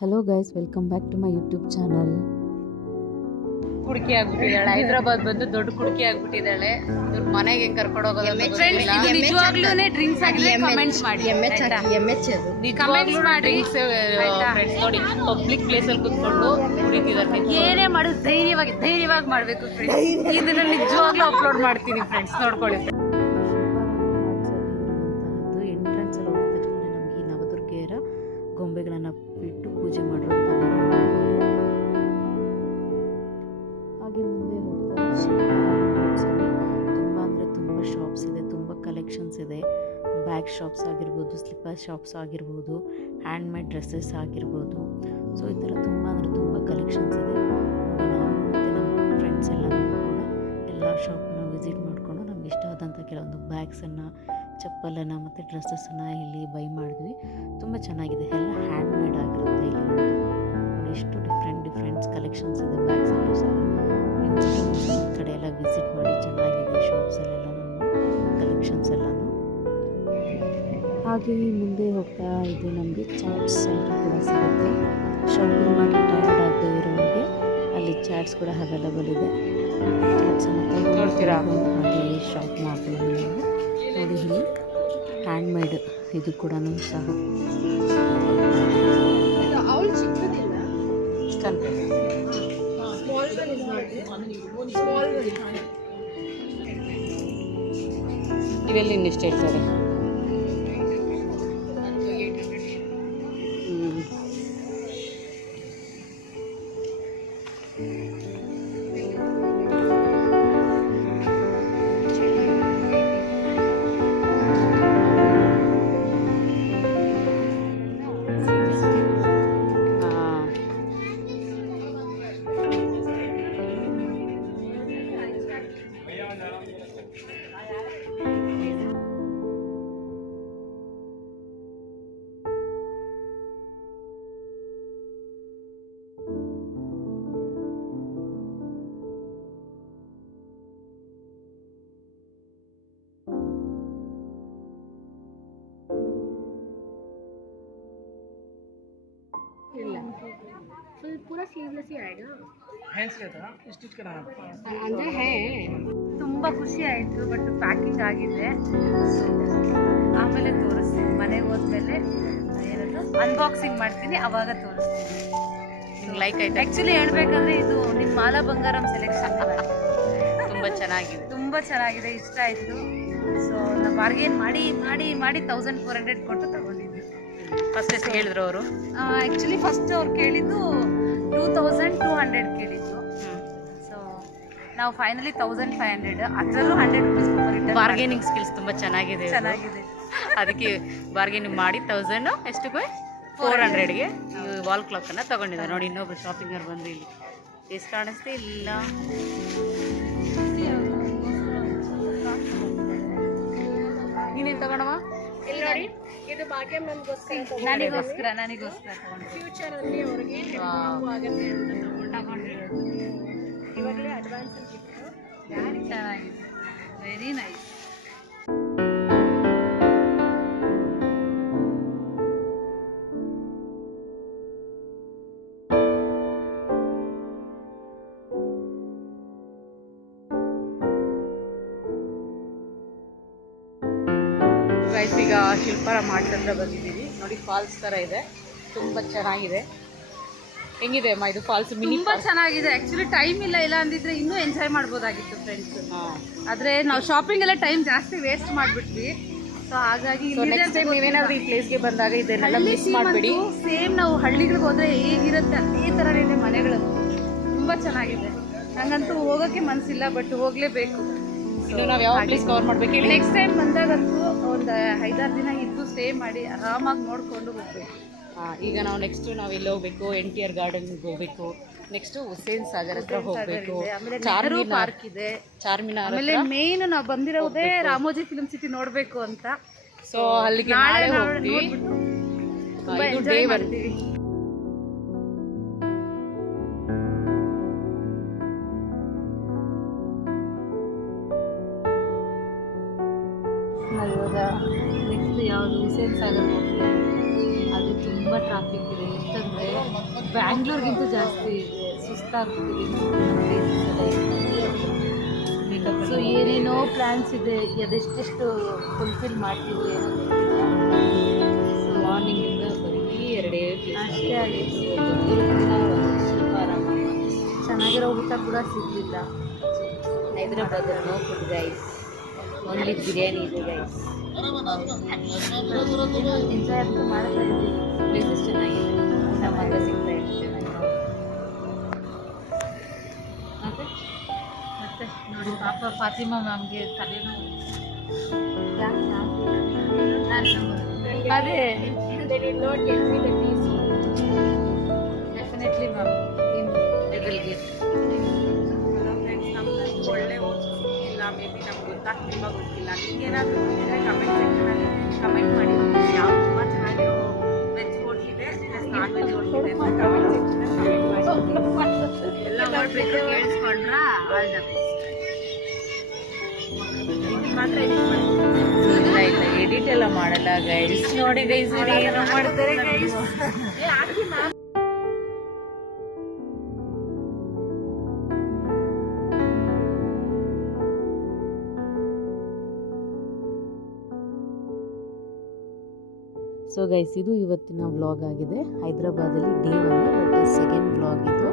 Hello guys, welcome back to my YouTube channel. Kudachi ಆಗ್ಬಿಟ್ಟಿದ್ದಾಳೆ. Hyderabad ಬಂದು ದೊಡ್ಡ ಕುಡುಕಿ ಆಗ್ಬಿಟ್ಟಿದ್ದಾಳೆ. ಇವ್ರ ಮನೆಗೆ ಹೆಂಗ್ ಕರ್ಕೊಂಡು ಹೋಗೋದು ನಿಜವಾಗ್ಲೂನೇ ಡ್ರಿಂಕ್ಸ್ ಆಗಿದೆ ಕಮೆಂಟ್ ಮಾಡಿ. ನಿಜವಾಗ್ಲೂ ಡ್ರಿಂಕ್ಸ್ ಫ್ರೆಂಡ್ಸ್ ನೋಡಿ ಪಬ್ಲಿಕ್ ಪ್ಲೇಸ್ ಅಲ್ಲಿ ಕುತ್ಕೊಂಡು ಕುಡಿತಿದ್ದಾರೆ. ಏನೇ ಮಾಡೋದು ಧೈರ್ಯವಾಗಿ ಮಾಡ್ಬೇಕು ಫ್ರೆಂಡ್ಸ್. ಇದನ್ನ ನಿಜವಾಗ್ಲೂ ಅಪ್ಲೋಡ್ ಮಾಡ್ತೀನಿ ಫ್ರೆಂಡ್ಸ್, ನೋಡ್ಕೊಳ್ಳಿ. ಎಂಟ್ರೆನ್ಸ್ ಅಲ್ಲಿ ಹೋಗಿದ ತಕ್ಷಣ ನಮಗೆ ಈ ನವದುರ್ಗೆಯರ ಗೊಂಬೆಗಳನ್ನು ಬಿಟ್ಟು ಪೂಜೆ ಮಾಡೋದು. ಹಾಗೆ ಮುಂದೆ ಹೋಗ್ತಾ ತುಂಬ ಅಂದರೆ ತುಂಬ ಶಾಪ್ಸ್ ಇದೆ, ತುಂಬ ಕಲೆಕ್ಷನ್ಸ್ ಇದೆ. ಬ್ಯಾಗ್ ಶಾಪ್ಸ್ ಆಗಿರ್ಬೋದು, ಸ್ಲಿಪ್ಪರ್ ಶಾಪ್ಸ್ ಆಗಿರ್ಬೋದು, ಹ್ಯಾಂಡ್ಮೇಡ್ ಡ್ರೆಸ್ಸಸ್ ಆಗಿರ್ಬೋದು. ಸೊ ಈ ಥರ ತುಂಬ ಅಂದರೆ ತುಂಬ ಕಲೆಕ್ಷನ್ಸ್ ಇದೆ. ನಾವು ಮತ್ತು ನಮ್ಮ ಫ್ರೆಂಡ್ಸ್ ಎಲ್ಲನೂ ಕೂಡ ಎಲ್ಲ ಶಾಪ್ನ ವಿಸಿಟ್ ಮಾಡಿಕೊಂಡು ನಮ್ಗೆ ಇಷ್ಟ ಆದಂಥ ಕೆಲವೊಂದು ಬ್ಯಾಗ್ಸನ್ನು, ಚಪ್ಪಲನ್ನು ಮತ್ತು ಡ್ರೆಸ್ಸಸ್ಸನ್ನು ಇಲ್ಲಿ ಬೈ ಮಾಡಿದ್ವಿ. ತುಂಬ ಚೆನ್ನಾಗಿದೆ, ಎಲ್ಲ ಹ್ಯಾಂಡ್ಮೇಡ್ ಆಗಿರುತ್ತೆ. ಇಲ್ಲಿ ನೋಡಿ ಎಷ್ಟು ಡಿಫ್ರೆಂಟ್ಸ್ ಕಲೆಕ್ಷನ್ಸ್ ಇದೆ ಬ್ಯಾಗ್ಸಲ್ಲೂ ಸಹ. ಈ ಕಡೆ ಎಲ್ಲ ವಿಸಿಟ್ ಮಾಡಿ, ಚೆನ್ನಾಗಿದೆ ಶಾಪ್ಸಲ್ಲೆಲ್ಲ ಕಲೆಕ್ಷನ್ಸ್ ಎಲ್ಲನೂ. ಹಾಗೆ ಮುಂದೆ ಹೋಗ್ತಾ ಇದು ನಮಗೆ ಚಾಟ್ಸ್ ಸೆಂಟರ್ ಕೂಡ ಸಿಗುತ್ತೆ. ಶಾಪಿಂಗ್ ಮಾಡಿ ಟಯರ್ಡ್ ಆಗದೆ ಇರೋರಿಗೆ ಅಲ್ಲಿ ಚಾಟ್ಸ್ ಕೂಡ ಅವೈಲಬಲ್ ಇದೆ. ಚಾಟ್ಸನ್ನು ನೋಡ್ತೀರಾ, ಹಾಗೆ ಶಾಪ್ ಮಾಡ್ಬೋದು ನಾವು. ನೋಡಿ ಇಲ್ಲಿ ಹ್ಯಾಂಡ್ಮೇಡ್ ಇದು ಕೂಡ ಸಹ ಇವೆಲ್ಲ ಇನ್ನಿಷ್ಟು ಹೇಳ್ತಾರೆ. पूरा सीवलेस ही आएगा. हैंड्स रहता है, स्टिच कराना पड़ता है. अंदर है. ತುಂಬ ಖುಷಿ ಆಯಿತು, ಬಟ್ ಪ್ಯಾಕಿಂಗ್ ಆಗಿದೆ. ಸೊ ಆಮೇಲೆ ತೋರಿಸ್ತೀನಿ, ಮನೆಗೆ ಹೋದ್ಮೇಲೆ ಏನದು ಅನ್ಬಾಕ್ಸಿಂಗ್ ಮಾಡ್ತೀನಿ, ಅವಾಗ ತೋರಿಸ್ತೀನಿ. ನಿಮ್ಗೆ ಲೈಕ್ ಆಯ್ತು. ಆ್ಯಕ್ಚುಲಿ ಹೇಳ್ಬೇಕಂದ್ರೆ ಇದು ನಿಮ್ಮ ಮಾಲಾ ಬಂಗಾರಂ ಸೆಲೆಕ್ಷನ್ ತುಂಬ ಚೆನ್ನಾಗಿದೆ, ಇಷ್ಟ ಆಯಿತು. ಸೊ ನಾವು ಬಾರ್ಗೇನ್ ಮಾಡಿ 1400 ಕೊಟ್ಟು ತಗೊಂಡಿದ್ವಿ. ಫಸ್ಟ್ ಎಷ್ಟು ಹೇಳಿದ್ರು ಅವರು? ಆ್ಯಕ್ಚುಲಿ ಫಸ್ಟ್ ಅವ್ರು ಕೇಳಿದ್ದು 2200 ಕೇಳಿದ್ದು. ಸೊ ನಾವು ಫೈನಲಿ 1500, ಅದರಲ್ಲೂ 100 ರೂಪೀಸ್ ಬಾರ್ಗೇನಿಂಗ್ ಸ್ಕಿಲ್ಸ್ ತುಂಬ ಚೆನ್ನಾಗಿದೆ. ಅದಕ್ಕೆ ಬಾರ್ಗೇನಿಂಗ್ ಮಾಡಿ 1000 ಎಷ್ಟಕ್ಕೆ 400ಗೆ ವಾಲ್ ಕ್ಲಾಕನ್ನು ತೊಗೊಂಡಿದ್ದೆ. ನೋಡಿ ಇನ್ನೊಬ್ರು ಶಾಪಿಂಗರ್ ಬಂದು ಇಲ್ಲಿ ಎಷ್ಟು ಕಾಣಿಸ್ತೆ ಇಲ್ಲ. ನೀನೇನು ತಗೊಂಡವ? ಇಲ್ಲಿ ನೋಡಿ, ಇದು ಭಾಗ್ಯ ನನಗೋಸ್ಕರ ತಗೊಂಡು ಫ್ಯೂಚರ್ ಅಲ್ಲಿ ಅವ್ರಿಗೆ ಹೆಲ್ಪ್ ಆಗುತ್ತೆ ಅಂತ ತಗೊಂಡಿರೋದು. ಇವಾಗಲೇ ಅಡ್ವಾನ್ಸ್ ಸಿಕ್ತು. ಚೆನ್ನಾಗಿದೆ, ವೆರಿ ನೈಸ್. ಗೈಸ್, ಈಗ ಶಿಲ್ಪಾರ ಮಾಡ್ಕೊಂಡ್ರೆ ಬಂದಿದ್ದೀವಿ. ನೋಡಿ ಫಾಲ್ಸ್ ಥರ ಇದೆ, ತುಂಬ ಚೆನ್ನಾಗಿದೆ. ಹೆಂಗಿದೆ ಅಮ್ಮ ಇದು ಫಾಲ್ಸ್? ತುಂಬ ಚೆನ್ನಾಗಿದೆ. ಆ್ಯಕ್ಚುಲಿ ಟೈಮ್ ಇಲ್ಲ ಅಂದಿದ್ರೆ ಇನ್ನೂ ಎಂಜಾಯ್ ಮಾಡ್ಬೋದಾಗಿತ್ತು ಫ್ರೆಂಡ್ಸ್. ಆದರೆ ನಾವು ಶಾಪಿಂಗ್ ಎಲ್ಲ ಟೈಮ್ ಜಾಸ್ತಿ ವೇಸ್ಟ್ ಮಾಡಿಬಿಟ್ವಿ. ಸೊ ಹಾಗಾಗಿ ನೆಕ್ಸ್ಟ್ ಟೈಮ್ ನೀವೇನಾದ್ರೂ ಈ ಪ್ಲೇಸ್ಗೆ ಬಂದಾಗ ಇದನ್ನೆಲ್ಲ ಮಿಸ್ ಮಾಡಬೇಡಿ. ಸೇಮ್ ನಾವು ಹಳ್ಳಿಗಳಿಗೆ ಹೋದರೆ ಹೇಗಿರುತ್ತೆ ಅದೇ ಥರನೇ ಇದೆ ಮನೆಗಳು. ತುಂಬ ಚೆನ್ನಾಗಿದೆ. ನಂಗಂತೂ ಹೋಗೋಕ್ಕೆ ಮನಸ್ಸಿಲ್ಲ, ಬಟ್ ಹೋಗಲೇಬೇಕು. ಇನ್ನು ನಾವು ಯಾವ ಪ್ಲೇಸ್ ಕವರ್ ಮಾಡಬೇಕು? ನೆಕ್ಸ್ಟ್ ಟೈಮ್ ಬಂದಾಗಂತೂ ಒಂದು 5-6 ದಿನ ಇದ್ದು ಸ್ಟೇ ಮಾಡಿ ಆರಾಮಾಗಿ ನೋಡಿಕೊಂಡು ಹೋಗ್ಬೇಕು. ಈಗ ನಾವು ನೆಕ್ಸ್ಟ್ ನಾವು ಎಲ್ಲಿ ಹೋಗ್ಬೇಕು? NTR ಗಾರ್ಡನ್ಗೆ ಹೋಗ್ಬೇಕು. ನೆಕ್ಸ್ಟು ಹುಸೇನ್ ಸಾಗರ್ ಹತ್ರ ಹೋಗಬೇಕು. ನೆಹರು ಪಾರ್ಕ್ ಇದೆ, ಚಾರ್ಮಿನಾರ್. ಆಮೇಲೆ ಮೇನ್ ನಾವು ಬಂದಿರೋದೇ ರಾಮೋಜಿ ಫಿಲ್ಮ್ ಸಿಟಿ ನೋಡಬೇಕು ಅಂತ. ಸೊ ಅಲ್ಲಿಗೆ ನಾಳೆ ಹೋಗ್ತೀವಿ. ಇದು ಡೇ ಬರ್ತೀವಿ. ನಾವಿವಾಗ ನೆಕ್ಸ್ಟ್ ಯಾವುದು ಹುಸೇನ್ ಸಾಗರ್ ಹೋಗ್ತೀವಿ. ಅದು ತುಂಬ ಟ್ರಾಫಿಕ್ ಇದೆ. ಎಷ್ಟಂದರೆ ಬ್ಯಾಂಗ್ಳೂರ್ಗಿಂತ ಜಾಸ್ತಿ ಸುಸ್ತಾಗ್ಬಿಟ್ಟಿದೆ. ಸೊ ಏನೇನೋ ಪ್ಲ್ಯಾನ್ಸ್ ಇದೆ, ಅದೆಷ್ಟೆಷ್ಟು ಫುಲ್ಫಿಲ್ ಮಾಡ್ತೀವಿ ಏನೋ ಮಾರ್ನಿಂಗಿಂದ ಬರೀ 2 ಪ್ಲೇಸ್ ಅಷ್ಟೇ ಆಗಿತ್ತು. ಆರಾಮ. ಚೆನ್ನಾಗಿರೋ ಊಟ ಕೂಡ ಸಿಗಲಿಲ್ಲ. Hyderabad no food guys, only biryani ಇದೆ ಗೈಸ್. ಎಂಜಾಯ್ ಅಂತೂ ಮಾಡ್ತಾ ಇದ್ದೀವಿ. ಪ್ಲೇಸಸ್ ಚೆನ್ನಾಗಿದೆ, ಊಟ ಮಾತ್ರ ಸಿಗ್ತಾ ಇದೆ ಚೆನ್ನಾಗಿ. ಮತ್ತೆ ನೋಡಿ ಪಾಪ ಫಾತಿಮಾ ಮ್ಯಾಮ್ಗೆ ತಲೆನೋವು. ಅದೇ ಡೆಫಿನೆಟ್ಲಿ ಮ್ಯಾಮ್ ಫ್ರೆಂಡ್ಸ್ ನಮ್ಗೆ ಒಳ್ಳೆ ಓಟ್ಸ್ ಸಿಕ್ಕಿಲ್ಲ, ಮೇ ಬಿ ನಮ್ಗೆ ಗೊತ್ತಿಲ್ಲ. ನಿಮ್ಗೇನಾದರೂ ಗೊತ್ತಿದ್ರೆ ಕಮೆಂಟ್ ಸೆಕ್ಷನಲ್ಲಿ ಕಮೆಂಟ್ ಮಾಡಿ. ಯಾವ ತುಂಬ ಚೆನ್ನಾಗಿರೋ ವೆಜ್ ಹೋಟ್ಲ್ ಇದೆ ಪ್ಲಸ್ ನಾನ್ ವೆಜ್ ಹೋಟ್ಲ್ ಇದೆ ಅಂತ ಕಮೆಂಟ್ ಸೆಕ್ಷನಲ್ಲಿ ಕಮೆಂಟ್ ಮಾಡಿ. ಎಲ್ಲ ಹೋಟ್ಲಿಗೆ ಕೇಳಿಸ್ಕೊಂಡ್ರಾ ಆಲ್ ದ ಬೆಸ್ಟ್. ಮಾತ್ರ ಇಲ್ಲ ಇಲ್ಲ ಎಡಿಟ್ ಎಲ್ಲ ಮಾಡಲ್ಲ ಗೈಸ್. ನೋಡಿ ಗೈಸ್ ಏನೋ ಮಾಡ್ತಾರೆ ಗೈಸ್. ಸೊ ಗೈಸ್ ಇದು ಇವತ್ತಿನ ವ್ಲಾಗ್ ಆಗಿದೆ. ಹೈದ್ರಾಬಾದಲ್ಲಿ ಡೇ 1 ಬಟ್ ಸೆಕೆಂಡ್ ವ್ಲಾಗ್ ಇದು.